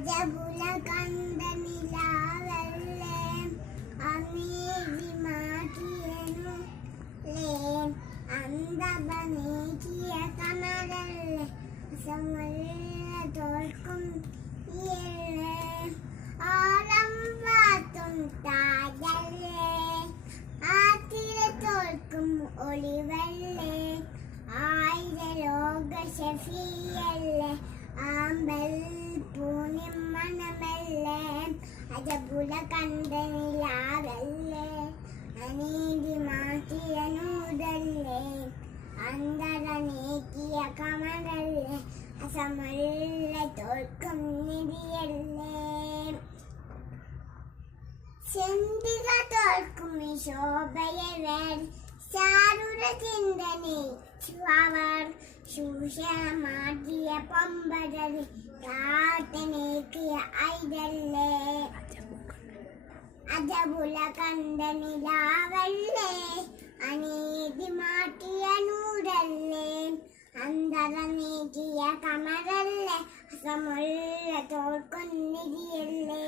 അജബുല കണ്ട നിലാവല്ലേ അമീവി മാറ്റിയനു ലേ അന്തബനേക്കിയ കമരല്ലേ സമല്ല തോൽക്കും യല്ലേ ആലം വാത്തും താജല്ലേ ആത്തിലെ തോൽക്കും ഒളിവല്ലേ ആയിര ലോക ഷഫിയല്ലേ ആമ്പൽ പൂനിമണമല്ലേ അജബുല കണ്ട നിലാവല്ലേ അനീതി മാറ്റിയ നൂതല്ലേ അന്തര നീക്കിയ കമരല്ലേ അസമല്ല തോൽക്കും നിധിയല്ലേ ചെന്തിക തോൽക്കും ശോഭയവർ ചാരുര ചിന്തനേച്ചുവർ ശൂഷമാറ്റിയ പമ്പരവി കാത്തനേക്കിയ ഐതല്ലേ അജബുല കണ്ട നിലാവല്ലേ അനീതി മാറ്റിയ നൂറല്ലേ അന്തര നീക്കിയ കമരല്ലേ അസമുള്ള തോൽക്കും നിധിയല്ലേ.